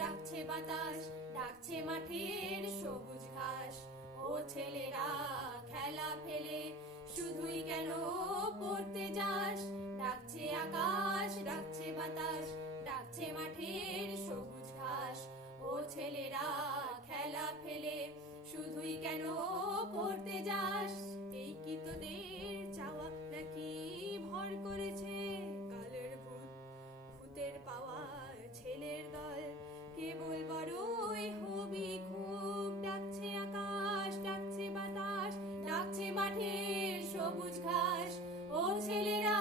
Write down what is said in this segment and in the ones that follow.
ডাকছে বাতাস, ডাকছে মাঠের সবুজ ঘাস। ও ছেলেরা খেলা ফেলে শুধুই কেন পড়তে যাস? ডাকছে আকাশ, ডাকছে বাতাস, ডাকছে মাঠের সবুজ ঘাস। ও ছেলেরা খেলা ফেলে শুধুই কেন পড়তে যাস? এই কি তোদের চাওয়া নাকি ভর করেছে কালের ভূত? ভূতের পাওয়ার ছেলের দল কেবল বড়ই হবি খুব। ডাকছে আকাশ, ডাকছে বাতাস, ডাকছে মাঠের সবুজ ঘাস। ও ছেলেরা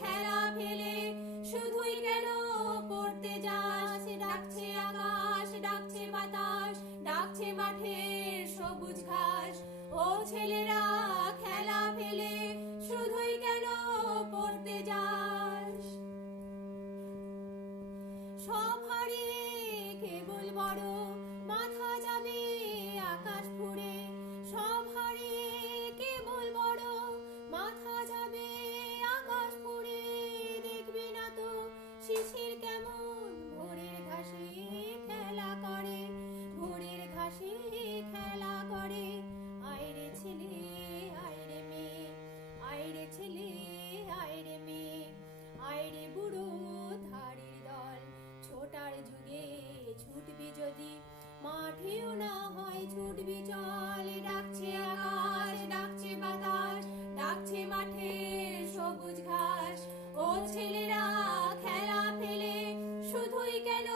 খেলা ফেলে শুধুই কেন পড়তে যাস? ডাকছে আকাশ, ডাকছে বাতাস, ডাকছে মাঠের সবুজ ঘাস। ও ছেলেরা খেলা ফেলে শুধুই কেন পড়তে যাস? সব হারিয়ে কেবল বড় মাথা যাবে আকাশ ফুঁড়ে। সব হারিয়ে কেবল বড় মাথা যাবে আকাশ ফুঁড়ে। দেখবি না তো শিশির কেমন ভোরের ঘাসে খেলা করে, ভোরের ঘাসে খেলা করে। আয়রে ছেলে আয়রে মেয়ে, আয়রে ছেলে আয়রে মেয়ে, আয়রে বুড়ো ধাড়ির দল। ছোটার যুগে ছুটবি যদি মাঠেও না হয় ছুটবি চল। ডাকছে আকাশ, ডাকছে বাতাস, ডাকছে মাঠের সবুজ ঘাস। ও ছেলেরা খেলা ফেলে শুধুই কেন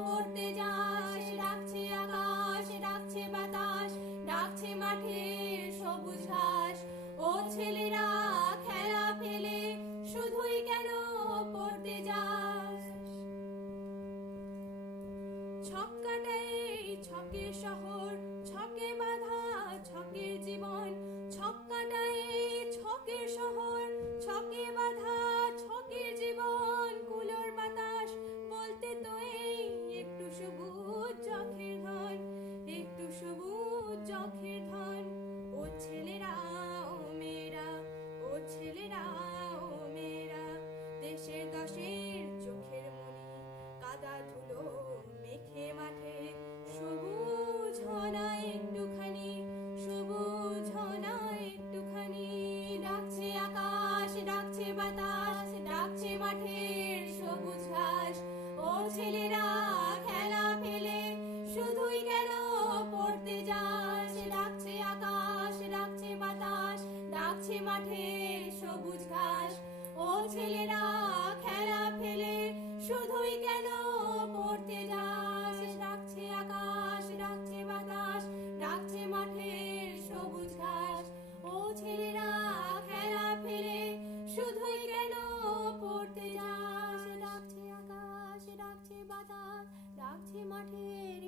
পড়তে যাস? ডাকছে আকাশ, ডাকছে বাতাস, ডাকছে মাঠের সবুজ ঘাস। ও ছেলেরা খেলা ফেলে শুধুই কেন পড়তে যাস? ছক্কাটাই ছকের শহর, ছকে বাঁধা ছকের জীবন। ছক্কাটাই ছকের শহর, ছকে বাঁধা ছকের জীবন। কুলোর বাতাস বলতে তো এই একটু সবুজ চোখের ধন, একটু সবুজ চোখের ধন। ও ছেলেরা ও মেয়েরা, ও ছেলেরা ও মেয়েরা, দেশের দশের চোখের মনি কাদা ধুলো মেখে মাঠে। সবুজ হনা একটুখানি, সবুজ হনা একটুখানি। ডাকছে আকাশ, ডাকছে বাতাস, ডাকছে মাঠের সবুজ ঘাস। ও ছেলেরা খেলা ফেলে শুধুই কেন পড়তে যাস? ডাকছে আকাশ, ডাকছে বাতাস, ডাকছে মাঠের সবুজ ঘাস। ও ছেলেরা খেলা ফেলে শুধুই কেন পড়তে যাস? ডাকছে আকাশ, ডাকছে বাতাস, ডাকছে মাঠের সবুজ ঘাস। ও ছেলেরা খেলা ফেলে শুধুই কেন পড়তে যাস? ডাকছে আকাশ, ডাকছে বাতাস, ডাকছে মাঠের